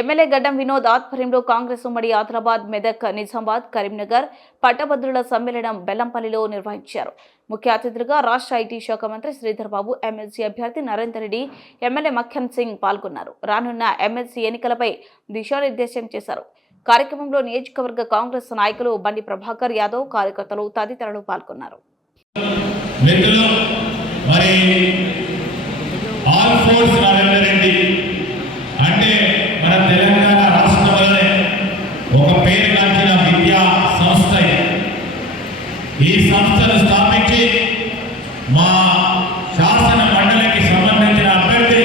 MLA గడ్డం వినోద్ ఆధ్వర్యంలో కాంగ్రెస్ ఉమ్మడి ఆదిలాబాద్ మెదక్ నిజామాబాద్ కరీంనగర్ పట్టభద్రుల సమ్మేళనం బెల్లంపల్లిలో నిర్వహించారు. ముఖ్య అతిథులుగా రాష్ట్ర ఐటీ శాఖ మంత్రి శ్రీధర్ బాబు ఎమ్మెల్సీ అభ్యర్థి నరేందర్ రెడ్డి ఎమ్మెల్యే మఖ్యం సింగ్ పాల్గొన్నారు. రానున్న ఎమ్మెల్సీ ఎన్నికలపై దిశానిర్దేశం చేశారు. కార్యక్రమంలో నియోజకవర్గ కాంగ్రెస్ నాయకులు బండి ప్రభాకర్ యాదవ్ కార్యకర్తలు తదితరులు పాల్గొన్నారు. మరి ఆల్ ఫోర్స్ నరేందర్ రెడ్డి అంటే మన తెలంగాణ రాష్ట్రంలోనే ఒక పేరు గాంచిన విద్యా సంస్థ ఈ సంస్థను స్థాపించి మా శాసన మండలికి సంబంధించిన అభ్యర్థి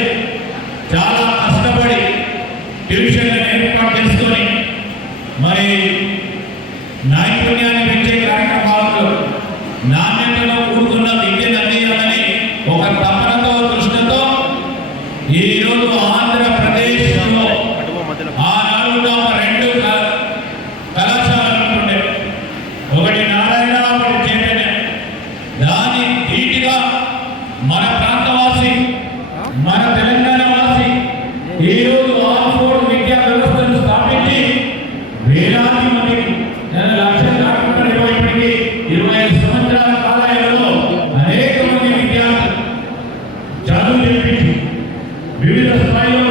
చాలా కష్టపడి ట్యూషన్లు ఏర్పాటు చేసుకొని మరి నైపుణ్యాన్ని పెంచే కార్యక్రమాలలో నాణ్యతలో మన ప్రాంతవాసి మన తెలంగాణ వాసి ఈ రోజు ఆక్స్ఫోర్డ్ విద్యా వ్యవస్థను స్థాపించి వేలాది మందికి లక్షలు కాకుండా ఇరవైపటికి ఇరవై ఐదు సంవత్సరాల కాలంలో అనేక మంది విద్యార్థులు చదువు చెప్పించి వివిధ స్థాయిలో